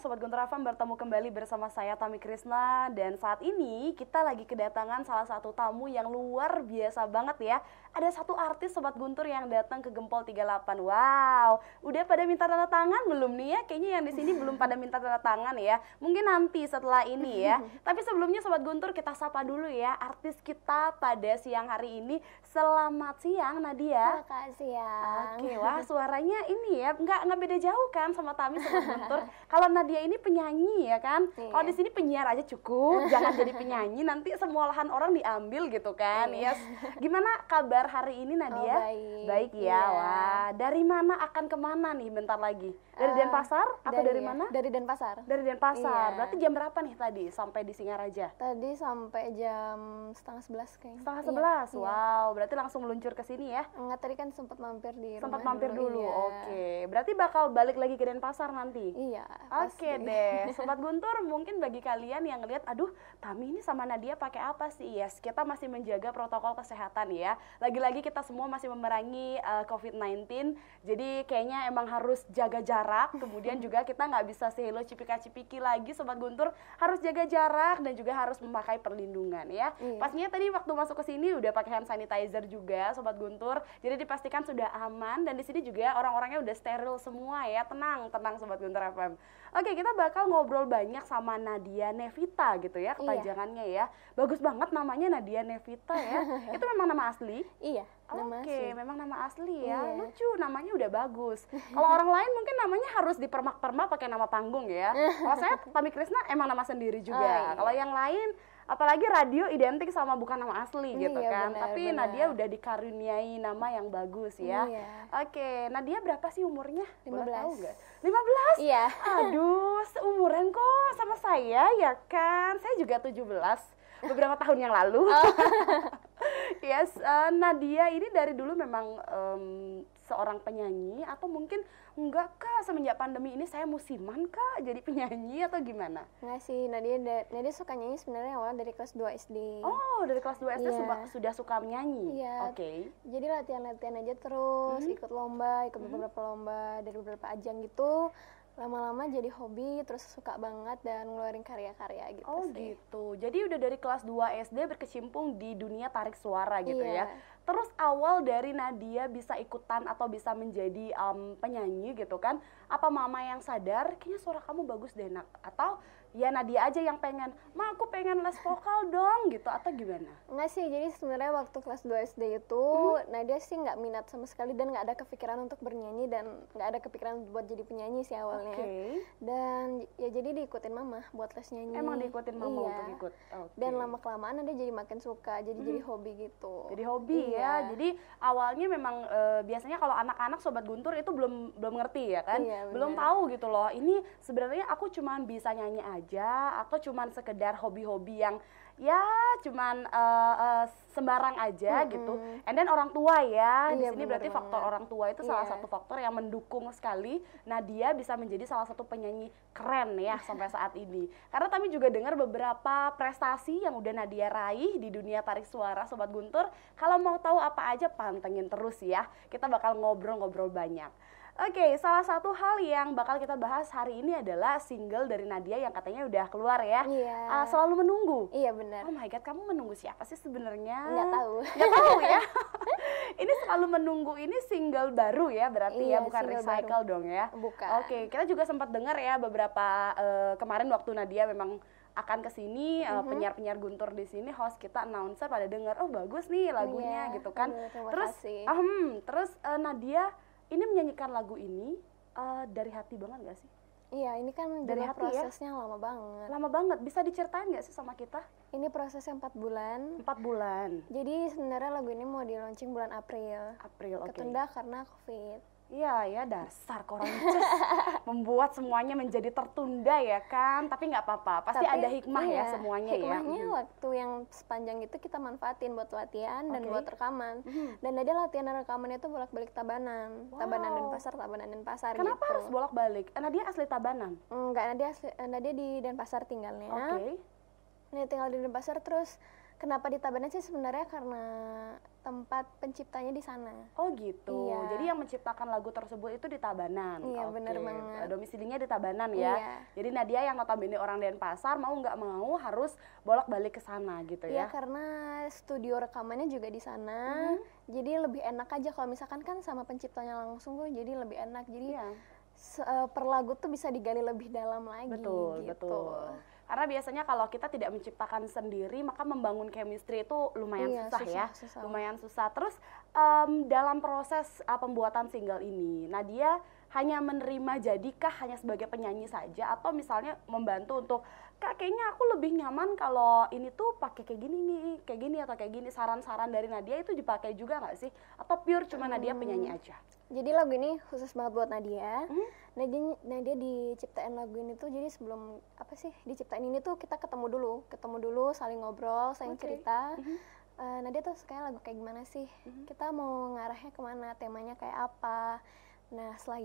Sobat Guntur FM bertemu kembali bersama saya Tami Krisna. Dan saat ini kita lagi kedatangan salah satu tamu yang luar biasa banget ya. Ada satu artis Sobat Guntur yang datang ke Gempol 38. Wow, udah pada minta tanda tangan belum nih ya? Kayaknya yang di sini belum pada minta tanda tangan ya. Mungkin nanti setelah ini ya. Tapi sebelumnya Sobat Guntur, kita sapa dulu ya artis kita pada siang hari ini. Selamat siang Nadia. Selamat siang. Oke, wah suaranya ini ya nggak beda jauh kan sama Tami Sobat Guntur. Kalau Nadia ini penyanyi ya kan. Iya. Kalau di sini penyiar aja cukup, jangan jadi penyanyi nanti semua lahan orang diambil gitu kan. Iya. Yes. Gimana kabar hari ini Nadia? Oh, baik. Baik ya. Iya. Wah, dari mana akan kemana nih bentar lagi? Dari Denpasar atau dari mana? Dari Denpasar. Dari Denpasar. Iya. Berarti jam berapa nih tadi sampai di Singaraja? Tadi sampai jam setengah 11 kayaknya. Setengah Iya, 11. Wow, berarti langsung meluncur ke sini ya? Enggak, tadi kan sempat mampir di rumah. Sempat mampir dulu. Iya. Oke. Berarti bakal balik lagi ke Denpasar nanti. Iya. Oke deh, Sobat Guntur, mungkin bagi kalian yang ngelihat, aduh, Tami ini sama Nadia pakai apa sih? Yes, kita masih menjaga protokol kesehatan ya. Lagi-lagi kita semua masih memerangi COVID-19, jadi kayaknya emang harus jaga jarak. Kemudian juga kita nggak bisa hello cipika-cipiki lagi, Sobat Guntur, harus jaga jarak dan juga harus memakai perlindungan ya. Iya. Pastinya tadi waktu masuk ke sini udah pakai hand sanitizer juga, Sobat Guntur. Jadi dipastikan sudah aman dan di sini juga orang-orangnya udah steril semua ya. Tenang, tenang Sobat Guntur FM. Oke, kita bakal ngobrol banyak sama Nadia Nevita gitu ya, kepanjangannya ya. Bagus banget namanya Nadia Nevita ya. Itu memang nama asli? Iya. Nama Oke, asli. memang nama asli ya. Iya. Lucu, namanya udah bagus. Kalau orang lain mungkin namanya harus dipermak-permak pakai nama panggung ya. Kalau saya Tami Krisna emang nama sendiri juga. Oh, iya. Kalau yang lain, apalagi radio identik sama bukan nama asli gitu Iya, kan. benar, Tapi benar. Nadia udah dikaruniai nama yang bagus ya. Iya. Oke, Nadia berapa sih umurnya? Boleh 15. tahu nggak? 15? Iya. Aduh, seumuran kok sama saya ya kan. Saya juga 17 beberapa tahun yang lalu. Yes, Nadia ini dari dulu memang seorang penyanyi atau mungkin enggak kak, semenjak pandemi ini saya musiman kak jadi penyanyi atau gimana? Enggak sih, Nadia suka nyanyi sebenarnya awal dari kelas 2 SD. Oh, dari kelas 2 SD Iya. sudah suka menyanyi? Iya. Oke. Jadi latihan-latihan aja terus, ikut lomba, ikut beberapa lomba dari beberapa ajang gitu. Lama-lama jadi hobi, terus suka banget dan ngeluarin karya-karya gitu Oh sih. gitu, jadi udah dari kelas 2 SD berkecimpung di dunia tarik suara gitu Iya. ya. Terus awal dari Nadia bisa ikutan atau bisa menjadi penyanyi gitu kan, apa mama yang sadar, kayaknya suara kamu bagus deh nak, atau ya Nadia aja yang pengen, ma aku pengen les vokal dong gitu, atau gimana? Enggak sih, jadi sebenarnya waktu kelas 2 SD itu Nadia sih nggak minat sama sekali dan nggak ada kepikiran untuk bernyanyi dan nggak ada kepikiran buat jadi penyanyi sih awalnya. Oke. Dan ya jadi diikutin mama buat les nyanyi. Emang diikutin mama Iya. untuk ikut? Oke. Dan lama-kelamaan Nadia jadi makin suka, jadi hobi gitu. Jadi hobi Iya. ya. Jadi awalnya memang biasanya kalau anak-anak Sobat Guntur itu belum ngerti ya kan, Iya, belum benar. tahu gitu loh. Ini sebenarnya aku cuman bisa nyanyi aja atau cuman sekedar hobi-hobi yang ya cuman sembarang aja gitu. And then orang tua ya. Di Iya, sini benar berarti faktor banget. orang tua itu salah Iya. satu faktor yang mendukung sekali Nadia bisa menjadi salah satu penyanyi keren ya sampai saat ini. Karena kami juga dengar beberapa prestasi yang udah Nadia raih di dunia tarik suara Sobat Guntur. Kalau mau tahu apa aja pantengin terus ya. Kita bakal ngobrol-ngobrol banyak. Oke, salah satu hal yang bakal kita bahas hari ini adalah single dari Nadia yang katanya udah keluar ya. Iya. Selalu menunggu. Iya benar. Oh my god, kamu menunggu siapa sih sebenarnya? Nggak tahu. Nggak tahu ya. Ini selalu menunggu ini single baru ya berarti ya, Iya, bukan single recycle dong ya. Bukan. Oke, kita juga sempat dengar ya beberapa kemarin waktu Nadia memang akan ke sini, penyiar-penyiar Guntur di sini, host kita, announcer pada dengar, oh bagus nih lagunya Iya, gitu kan. aduh, terima Terus kasih. terus Nadia ini menyanyikan lagu ini dari hati banget gak sih? Iya, ini kan Dari dulu hati ya? prosesnya lama banget. Lama banget, bisa diceritain gak sih sama kita? Ini prosesnya 4 bulan. 4 bulan. Jadi sebenarnya lagu ini mau di launching bulan April. April, oke. Ketunda karena COVID. Iya ya, dasar Koronces membuat semuanya menjadi tertunda ya kan, tapi nggak apa-apa, pasti Tapi, ada hikmah ya iya, semuanya hikmahnya ya. waktu yang sepanjang itu kita manfaatin buat latihan dan Oke. buat rekaman. Dan ada latihan dan rekamannya itu bolak-balik Tabanan. Wow. Tabanan Denpasar Kenapa gitu. harus bolak-balik? Nadia asli Tabanan. Enggak, Nadia di Denpasar tinggalnya. Oke. Dia tinggal di Denpasar terus Kenapa di Tabanan sih sebenarnya karena tempat penciptanya di sana. Oh gitu. Iya. Jadi yang menciptakan lagu tersebut itu di Tabanan. Iya, Oke. bener banget. Domisilinya di Tabanan ya. Iya. Jadi Nadia yang notabene orang Denpasar mau nggak mau harus bolak-balik ke sana gitu Iya, ya. karena studio rekamannya juga di sana. Jadi lebih enak aja kalau misalkan kan sama penciptanya langsung tuh, jadi lebih enak. Jadi Iya. per lagu tuh bisa digali lebih dalam lagi. Betul, gitu. betul. Karena biasanya kalau kita tidak menciptakan sendiri, maka membangun chemistry itu lumayan Iya, susah ya. susah. Lumayan susah. Terus dalam proses pembuatan single ini, Nadia hanya menerima jadikah hanya sebagai penyanyi saja, atau misalnya membantu untuk, Kak, kayaknya aku lebih nyaman kalau ini tuh pakai kayak gini nih, kayak gini atau kayak gini. Saran-saran dari Nadia itu dipakai juga nggak sih? Atau pure cuma Nadia penyanyi aja? Jadi lagu ini khusus banget buat Nadia. Nadia diciptain lagu ini tuh, jadi sebelum diciptain ini tuh kita ketemu dulu, saling ngobrol, saling cerita. Nadia tuh kayak lagu kayak gimana sih? Kita mau ngarahnya kemana? Temanya kayak apa? Nah setelah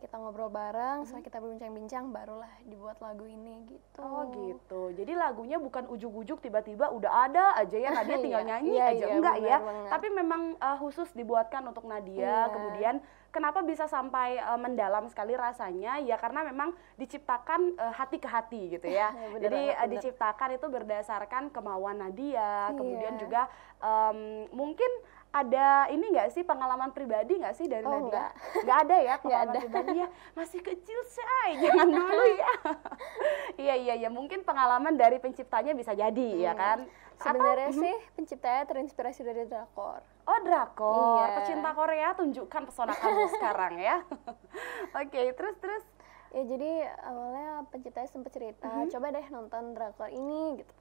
kita ngobrol bareng, setelah kita berbincang-bincang, barulah dibuat lagu ini gitu. Oh gitu. Jadi lagunya bukan ujuk-ujuk tiba-tiba udah ada aja ya Nadia tinggal nyanyi aja, enggak ya. Banget. Tapi memang khusus dibuatkan untuk Nadia. Iya. Kemudian kenapa bisa sampai mendalam sekali rasanya? Ya karena memang diciptakan hati ke hati gitu ya. Bener Jadi banget, bener. Diciptakan itu berdasarkan kemauan Nadia. Kemudian Iya. juga mungkin ada ini nggak sih pengalaman pribadi nggak sih dari Oh, Nadia? Nggak ada ya pengalaman ada. pribadi ya, masih kecil say, jangan dulu ya. Iya mungkin pengalaman dari penciptanya bisa jadi ya kan. Sebenarnya sih penciptanya terinspirasi dari drakor. Oh drakor, Iya. pecinta Korea, tunjukkan pesona kamu sekarang ya. Oke, terus. Ya jadi awalnya penciptanya sempat cerita, coba deh nonton drakor ini gitu.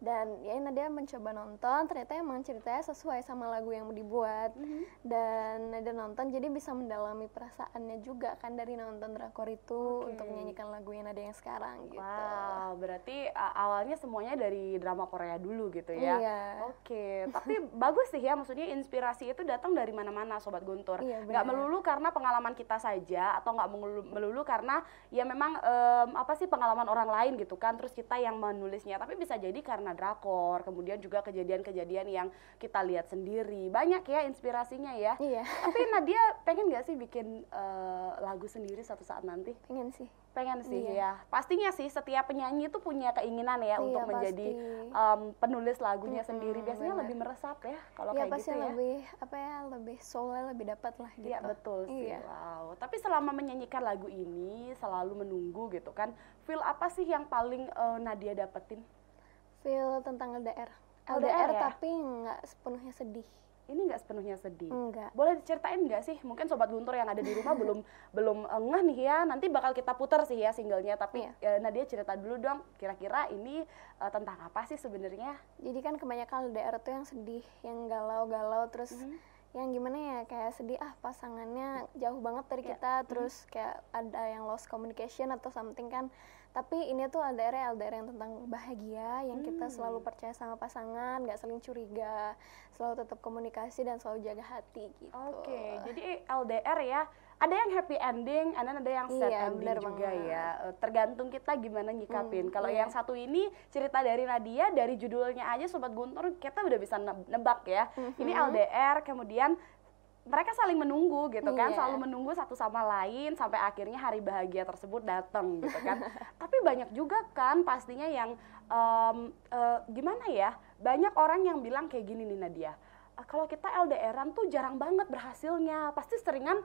Dan ya Nadia mencoba nonton, ternyata emang ceritanya sesuai sama lagu yang dibuat. Dan Nadia nonton jadi bisa mendalami perasaannya juga kan dari nonton drakor itu untuk menyanyikan lagu yang Nadia yang sekarang gitu. Wow, berarti awalnya semuanya dari drama Korea dulu gitu ya. Iya. Oke, tapi bagus sih ya, maksudnya inspirasi itu datang dari mana-mana Sobat Guntur. Iya, Nggak benar. melulu karena pengalaman kita saja, atau nggak melulu karena ya memang pengalaman orang lain gitu kan, terus kita yang menulisnya, tapi bisa jadi karena drakor, kemudian juga kejadian-kejadian yang kita lihat sendiri. Banyak ya inspirasinya ya. Iya. Tapi Nadia pengen nggak sih bikin lagu sendiri suatu saat nanti? Pengen sih. Pengen sih Iya. ya. Pastinya sih setiap penyanyi itu punya keinginan ya Iya, untuk menjadi penulis lagunya sendiri. Biasanya benar. lebih meresap ya kalau Ya kayak pasti gitu ya. lebih soulnya lebih dapat lah gitu. Iya betul sih. Iya. Wow. Tapi selama menyanyikan lagu ini selalu menunggu gitu kan. Feel apa sih yang paling Nadia dapetin? Feel tentang LDR. LDR ya? Tapi nggak sepenuhnya sedih. Ini nggak sepenuhnya sedih. Enggak. Boleh diceritain nggak sih? Mungkin Sobat Guntur yang ada di rumah belum ngeh nih ya. Nanti bakal kita putar sih ya singlenya. Tapi Nadia cerita dulu dong. Kira-kira ini tentang apa sih sebenarnya? Jadi kan kebanyakan LDR tuh yang sedih, yang galau-galau, terus yang gimana ya, kayak sedih pasangannya jauh banget dari kita, terus kayak ada yang lost communication atau something kan. Tapi ini tuh LDR yang tentang bahagia, yang kita selalu percaya sama pasangan, nggak saling curiga, selalu tetap komunikasi dan selalu jaga hati gitu. Oke, jadi LDR ya. Ada yang happy ending, ada yang sad Iya, ending bener juga banget. ya. Tergantung kita gimana nyikapin. Kalau iya. yang satu ini cerita dari Nadia, dari judulnya aja Sobat Guntur kita udah bisa nebak ya. Ini LDR, kemudian mereka saling menunggu gitu kan, Iya. selalu menunggu satu sama lain sampai akhirnya hari bahagia tersebut datang gitu kan. Tapi banyak juga kan pastinya yang gimana ya, banyak orang yang bilang kayak gini nih Nadia, kalau kita LDRan tuh jarang banget berhasilnya, pasti seringan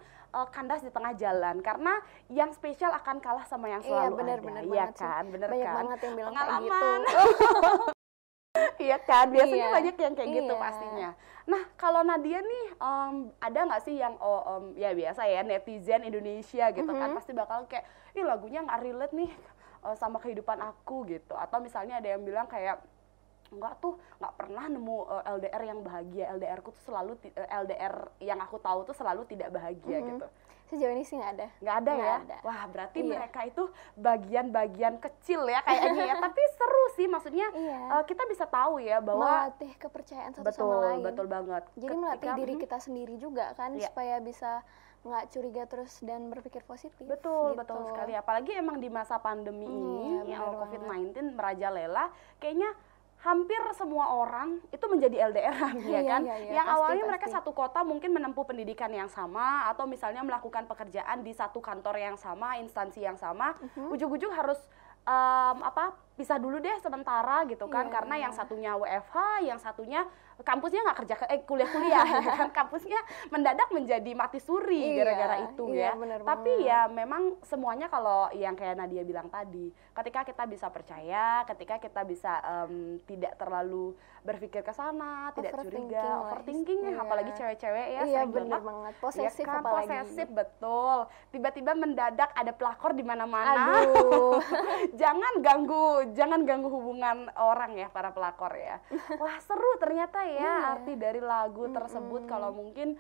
kandas di tengah jalan karena yang spesial akan kalah sama yang selalu bener ada. banget Iya sih. kan, bener Banyak kan? banget yang bilang kayak gitu. Pengalaman. Iya kan, biasanya Iya. banyak yang kayak gitu Iya. pastinya. Nah, kalau Nadia nih ada nggak sih yang ya biasa ya netizen Indonesia gitu kan pasti bakal kayak, ih lagunya nggak relate nih sama kehidupan aku gitu. Atau misalnya ada yang bilang kayak, enggak tuh nggak pernah nemu LDR yang bahagia, LDR ku tuh selalu LDR yang aku tahu tuh selalu tidak bahagia gitu. Sejauh ini sih nggak ada. Nggak ada Nggak ya? ada. Wah berarti Iya. mereka itu bagian-bagian kecil ya kayaknya ya. Tapi seru sih, maksudnya Iya. kita bisa tahu ya bahwa Melatih kepercayaan satu sama lain. betul banget. Jadi melatih diri kita sendiri juga kan, Iya. supaya bisa nggak curiga terus dan berpikir positif. Betul gitu. sekali. Apalagi emang di masa pandemi ini Iya, yang benar COVID-19 merajalela, kayaknya hampir semua orang itu menjadi LDR-an ya kan. Yang pasti, awalnya mereka satu kota mungkin menempuh pendidikan yang sama atau misalnya melakukan pekerjaan di satu kantor yang sama, instansi yang sama, ujung-ujung harus pisah dulu deh sementara gitu kan, karena yang satunya WFH, yang satunya kampusnya nggak kerja kuliah-kuliah ya kan, kampusnya mendadak menjadi mati suri gara-gara itu ya. Tapi ya memang semuanya kalau yang kayak Nadia bilang tadi, ketika kita bisa percaya, ketika kita bisa tidak terlalu berpikir ke sana, tidak curiga, overthinking, apalagi cewek-cewek ya sering banget. Posesif ya kan, apalagi. posesif betul. Tiba-tiba mendadak ada pelakor di mana-mana. Jangan ganggu hubungan orang ya, para pelakor ya. Wah, seru ternyata ya arti dari lagu tersebut kalau mungkin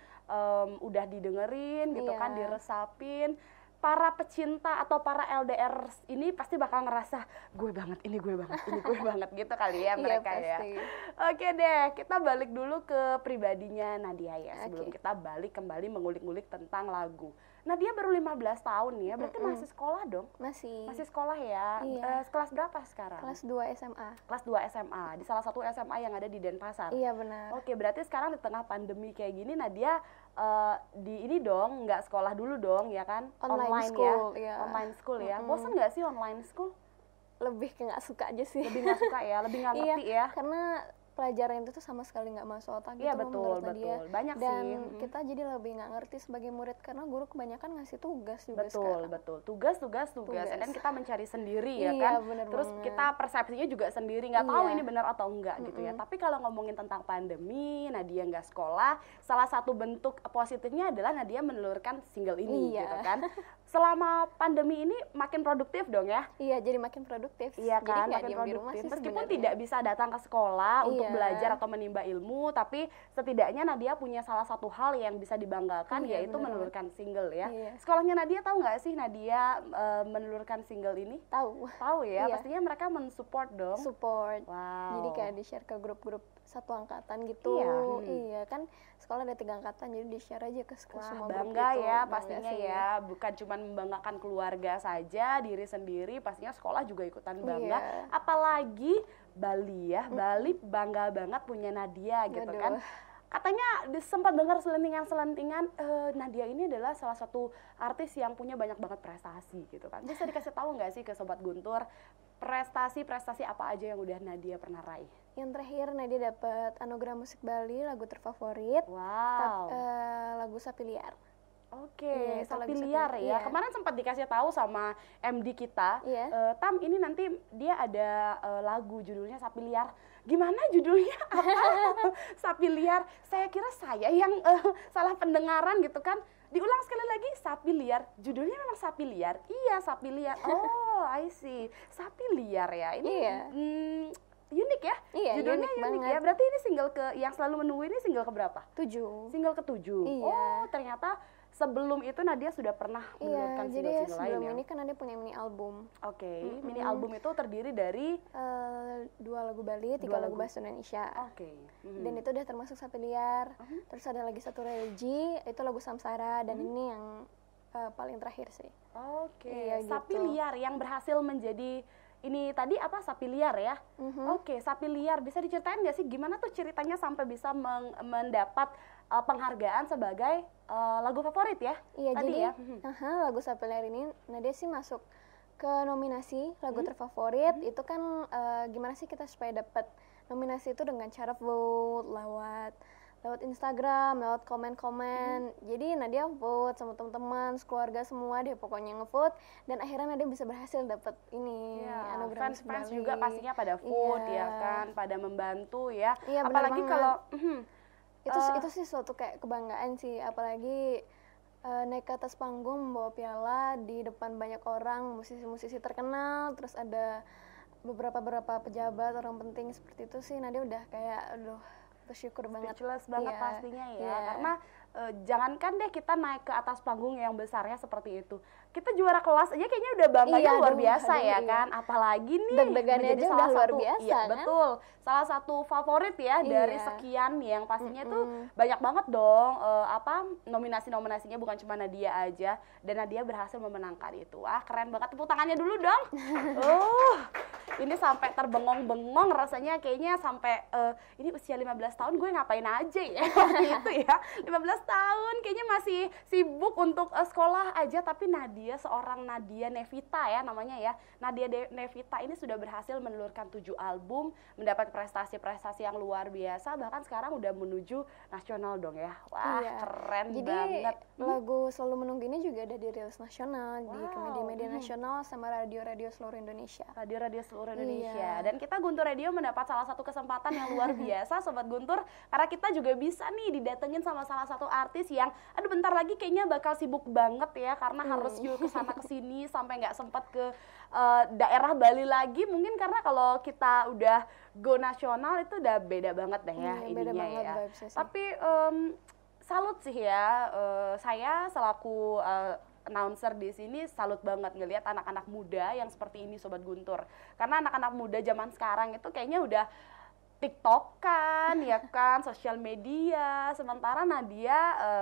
udah didengerin gitu kan, diresapin. Para pecinta atau para LDR ini pasti bakal ngerasa gue banget, ini gue banget gitu kali ya mereka ya. Oke deh, kita balik dulu ke pribadinya Nadia ya, sebelum kita balik kembali mengulik-ngulik tentang lagu. Nadia baru 15 tahun ya, berarti masih sekolah dong? Masih sekolah ya. Kelas berapa sekarang? Kelas 2 SMA. Kelas 2 SMA, di salah satu SMA yang ada di Denpasar. Iya benar. Oke, berarti sekarang di tengah pandemi kayak gini Nadia di ini dong, nggak sekolah dulu dong ya kan? Online school ya. Online school ya. Bosan nggak sih online school? Lebih ke nggak suka aja sih. Lebih nggak suka ya, lebih nggak ngerti ya. Karena pelajaran itu tuh sama sekali nggak masuk otak gitu. Iya betul. Banyak dan sih. Dan kita jadi lebih nggak ngerti sebagai murid karena guru kebanyakan ngasih tugas juga sekarang. Betul. Tugas. Dan kita mencari sendiri ya kan. Terus banget. kita persepsinya juga sendiri, nggak tahu ini benar atau enggak gitu ya. Tapi kalau ngomongin tentang pandemi, Nadia nggak sekolah, salah satu bentuk positifnya adalah Nadia menelurkan single ini gitu kan. Selama pandemi ini makin produktif dong ya? Iya, jadi makin produktif. Iya kan, jadi makin produktif. Sih meskipun sebenarnya. tidak bisa datang ke sekolah untuk belajar atau menimba ilmu, tapi setidaknya Nadia punya salah satu hal yang bisa dibanggakan, yaitu menelurkan single ya. Sekolahnya Nadia tahu nggak sih Nadia menelurkan single ini? Tahu ya, pastinya mereka mensupport dong. Support. Wow. Jadi kayak di-share ke grup-grup satu angkatan gitu. Iya kan, sekolah ada 3 angkatan, jadi di-share aja ke semua grup bangga gitu. Ya pastinya ya, bukan cuma membanggakan keluarga saja, diri sendiri, pastinya sekolah juga ikutan bangga. Apalagi Bali ya, Bali bangga banget punya Nadia gitu kan. Katanya sempat dengar selentingan Nadia ini adalah salah satu artis yang punya banyak banget prestasi gitu kan. Bisa dikasih tahu nggak sih ke Sobat Guntur, prestasi apa aja yang udah Nadia pernah raih? Yang terakhir Nadia dapat Anugerah Musik Bali lagu terfavorit. Wow. Lagu Sapi Liar. Oke, Sapi Liar ya. Kemarin sempat dikasih tahu sama MD kita, Tam ini nanti dia ada lagu judulnya Sapi Liar. Gimana judulnya? Sapi Liar. Saya kira saya yang salah pendengaran gitu kan. Diulang sekali lagi, Sapi Liar. Judulnya memang Sapi Liar. Iya, Sapi Liar. Oh, I see. Sapi Liar ya. Ini unik ya. Iya, judulnya unik ya. Berarti ini single yang selalu menunggu ini single keberapa? 7. Single ke-7. Iya. Oh, ternyata sebelum itu Nadia sudah pernah mengeluarkan single-single lain ya? Jadi sebelum ini kan Nadia punya mini album. Oke, mini album itu terdiri dari 2 lagu Bali, 3 lagu bahasa Indonesia. Oke. Dan itu udah termasuk Sapi Liar. Terus ada lagi satu religi, itu lagu Samsara, dan ini yang paling terakhir sih. Oke, iya, Sapi gitu. Liar yang berhasil menjadi ini tadi apa, Sapi Liar ya? Oke, Sapi Liar, bisa diceritain nggak sih gimana tuh ceritanya sampai bisa mendapat penghargaan sebagai lagu favorit ya? Iya, tadi jadi ya? lagu Sapi Liar ini Nadia sih masuk ke nominasi lagu terfavorit. Itu kan gimana sih kita supaya dapat nominasi itu dengan cara vote lewat Instagram, lewat komen-komen. Jadi Nadia vote sama teman-teman, keluarga semua deh pokoknya ngevote, dan akhirnya Nadia bisa berhasil dapat ini anugerah Musik fans Bali. juga pastinya pada vote ya kan, pada membantu ya. Iya, apalagi kalau itu sih suatu kayak kebanggaan sih, apalagi naik ke atas panggung membawa piala di depan banyak orang, musisi-musisi terkenal, terus ada beberapa pejabat, orang penting seperti itu sih. Nadia udah kayak aduh, bersyukur banget. Speechless banget pastinya ya. Karena jangankan deh kita naik ke atas panggung yang besarnya seperti itu, kita juara kelas aja kayaknya udah bangganya luar biasa ya kan. Apalagi nih deg-degannya aja udah luar biasa kan. Betul, salah satu favorit ya dari sekian yang pastinya tuh banyak banget dong nominasinya, bukan cuma Nadia aja, dan Nadia berhasil memenangkan itu. Keren banget, tepuk tangannya dulu dong. ini sampai terbengong-bengong rasanya, kayaknya sampai ini usia 15 tahun gue ngapain aja ya itu ya, 15 tahun kayaknya masih sibuk untuk sekolah aja. Tapi Nadia, seorang Nadia Nevita ya namanya ya, Nadia Nevita ini sudah berhasil menelurkan 7 album, mendapat prestasi-prestasi yang luar biasa, bahkan sekarang udah menuju nasional dong ya. Wah, Iya. keren Jadi banget. lagu Selalu Menunggu ini juga ada dirilis nasional di media-media nasional sama radio-radio seluruh Indonesia. Radio-radio seluruh Indonesia. Iya. Dan kita Guntur Radio mendapat salah satu kesempatan yang luar biasa Sobat Guntur, karena kita juga bisa nih didatengin sama salah satu artis yang aduh bentar lagi kayaknya bakal sibuk banget ya, karena harus yuk kesana kesini sampai nggak sempat ke daerah Bali lagi, mungkin karena kalau kita udah go nasional itu udah beda banget deh ya Iya, beda ininya banget ya. vibes-nya sih. Tapi salut sih ya, saya selaku announcer di sini salut banget ngelihat anak-anak muda yang seperti ini Sobat Guntur. Karena anak-anak muda zaman sekarang itu kayaknya udah TikTok-kan ya kan, sosial media. Sementara Nadia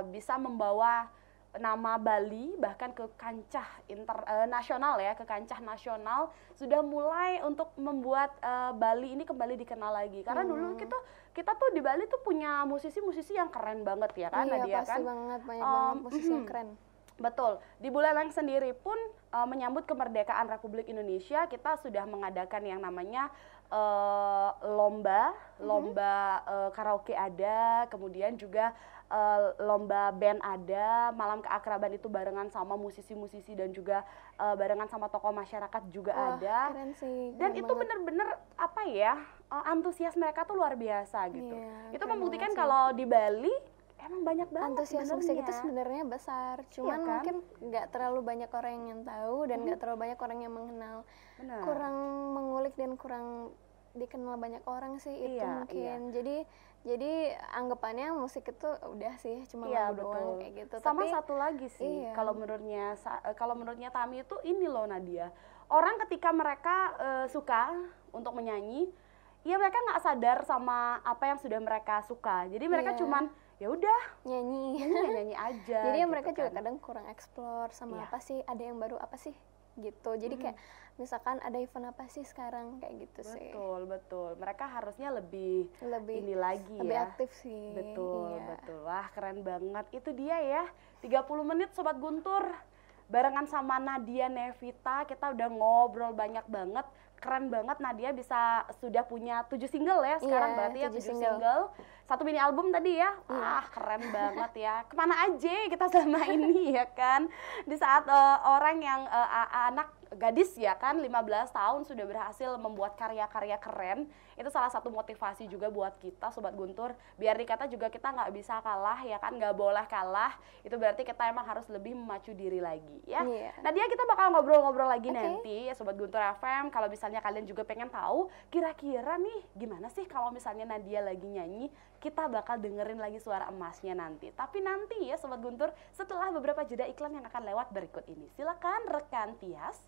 bisa membawa nama Bali bahkan ke kancah nasional ya, ke kancah nasional, sudah mulai untuk membuat Bali ini kembali dikenal lagi. Karena dulu kita tuh di Bali tuh punya musisi-musisi yang keren banget ya kan, Iya, Nadia pasti kan. banget, banyak banget musisi yang keren. Betul. Di Buleleng sendiri pun menyambut kemerdekaan Republik Indonesia, kita sudah mengadakan yang namanya lomba karaoke ada, kemudian juga lomba band ada, malam keakraban itu barengan sama musisi-musisi dan juga barengan sama tokoh masyarakat juga Wah, ada. keren sih. Dan keren itu banget. bener-bener apa ya, antusias mereka tuh luar biasa gitu. Iya, Itu keren membuktikan banget sih. kalau di Bali emang banyak banget Antusias musik itu sebenarnya. sebenarnya besar, cuman kan? mungkin nggak terlalu banyak orang yang tahu dan nggak terlalu banyak orang yang mengenal. Benar. Kurang mengulik dan kurang dikenal banyak orang sih itu Iya, mungkin. Jadi anggapannya musik itu udah sih cuma Iya, lagu betul. doang kayak gitu. Sama Tapi satu lagi sih, iya. kalau menurutnya Tami itu ini loh Nadia. Orang ketika mereka suka untuk menyanyi, ya mereka nggak sadar sama apa yang sudah mereka suka. Jadi mereka Iya. cuman ya udah nyanyi. nyanyi aja. Jadi gitu mereka juga kan. kadang kurang explore sama Iya. apa sih, ada yang baru apa sih gitu. Jadi kayak misalkan ada event apa sih sekarang kayak gitu sih. Betul. Mereka harusnya lebih Lebih ini lagi lebih ya. aktif sih. Betul. Iya. Wah, keren banget. Itu dia ya. 30 menit Sobat Guntur. Barengan sama Nadia Nevita, kita udah ngobrol banyak banget. Keren banget Nadia bisa sudah punya 7 single ya sekarang, Iya, berarti ya 7 7 single. single. 1 mini album tadi ya. Ah, keren banget ya. Kemana aja kita selama ini ya kan. Di saat orang yang anak gadis ya kan 15 tahun sudah berhasil membuat karya-karya keren, itu salah satu motivasi juga buat kita Sobat Guntur, biar dikata juga kita nggak bisa kalah ya kan, nggak boleh kalah, itu berarti kita emang harus lebih memacu diri lagi ya. Iya. Nah dia kita bakal ngobrol-ngobrol lagi Oke. nanti ya Sobat Guntur FM, kalau misalnya kalian juga pengen tahu kira-kira nih gimana sih kalau misalnya Nadia lagi nyanyi, kita bakal dengerin lagi suara emasnya nanti. Tapi nanti ya Sobat Guntur, setelah beberapa jeda iklan yang akan lewat berikut ini. Silakan rekan Tias.